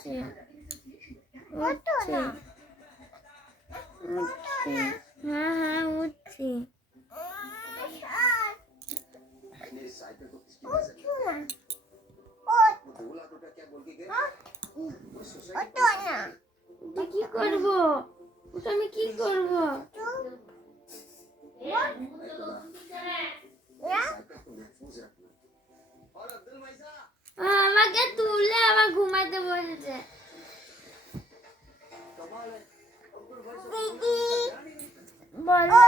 উঠছে উঠছে উঠছে হ্যাঁ হ্যাঁ উঠছে কি করবো আমি কি করবো আমাকে তুলে আবার ঘুমাতে বলছে বলো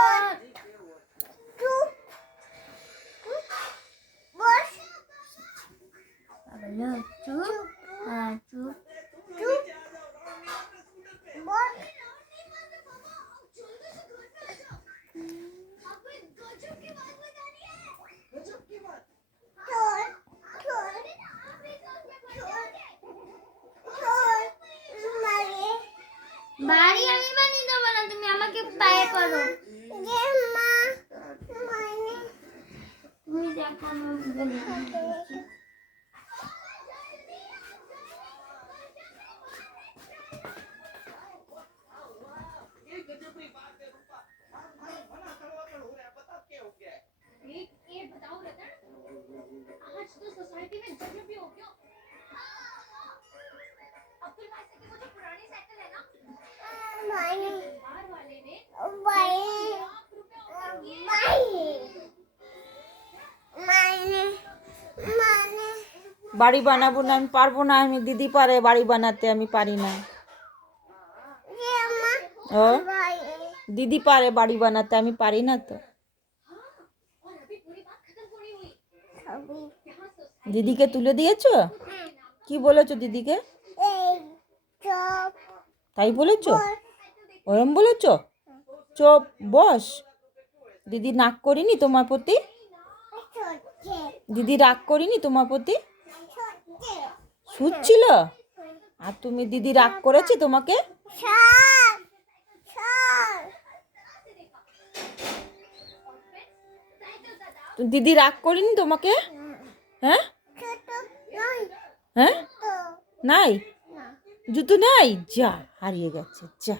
চুপ হ্যাঁ চুপ বাড়ি আমি বানিয়ে দেবো না তুমি আমাকে পায়ে করো তুমি দেখো বাড়ি বানাবো না, আমি পারবো না। আমি দিদি পারে বাড়ি বানাতে, আমি পারি না। ও দিদি পারে বাড়ি বানাতে, আমি পারি না তো। দিদিকে তুলে দিয়েছো? কি বলেছো দিদিকে? তাই বলেছো? ওরম বলেছো? চুপ বস। দিদি নাক করিনি তোমার প্রতি? দিদি রাগ করিনি তোমার প্রতি? শুচ্ছিল? আর তুমি দিদি রাগ করেছে তোমাকে? দিদি রাগ করিনি তোমাকে? হ্যাঁ হ্যাঁ নাই জুতো নাই? যা হারিয়ে গেছে, যা।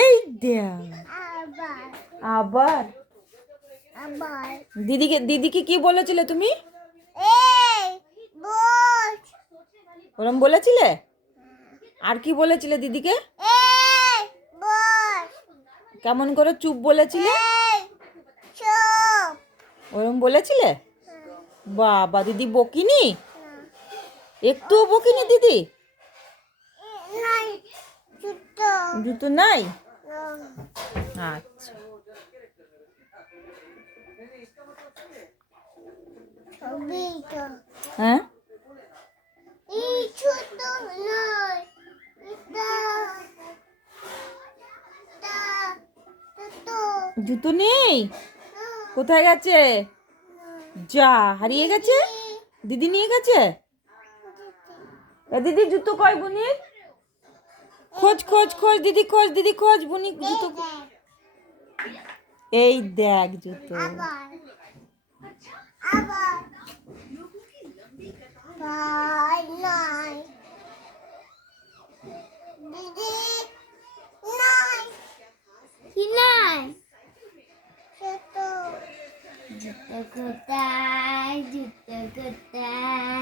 এই দেখ আবার দিদিকে কি বলেছিলে তুমি? ওরম বলেছিলে? আর কি বলেছিলে দিদিকে? কেমন করে চুপ বলেছিলে? ওরম বলেছিলে? বাবা, দিদি বকিনি? একটুও বকিনি দিদি? জুতো নাই? আচ্ছা হ্যাঁ জুতো নেই? কোথায় গেছে? যা হারিয়ে গেছে? দিদি নিয়ে গেছে? দিদি জুতো কয় বুনি? খোঁজ খোঁজ খোঁজ দিদি, খোঁজ দিদি, খোঁজ বুনি জুতো। এই দেখ জুতো। কি নাই জুতো কোথায়? জুতো কোথায়?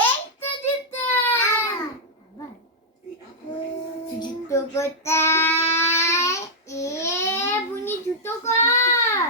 এই তো জুতো। জুতো কোথায়? বুনি জুতো কর।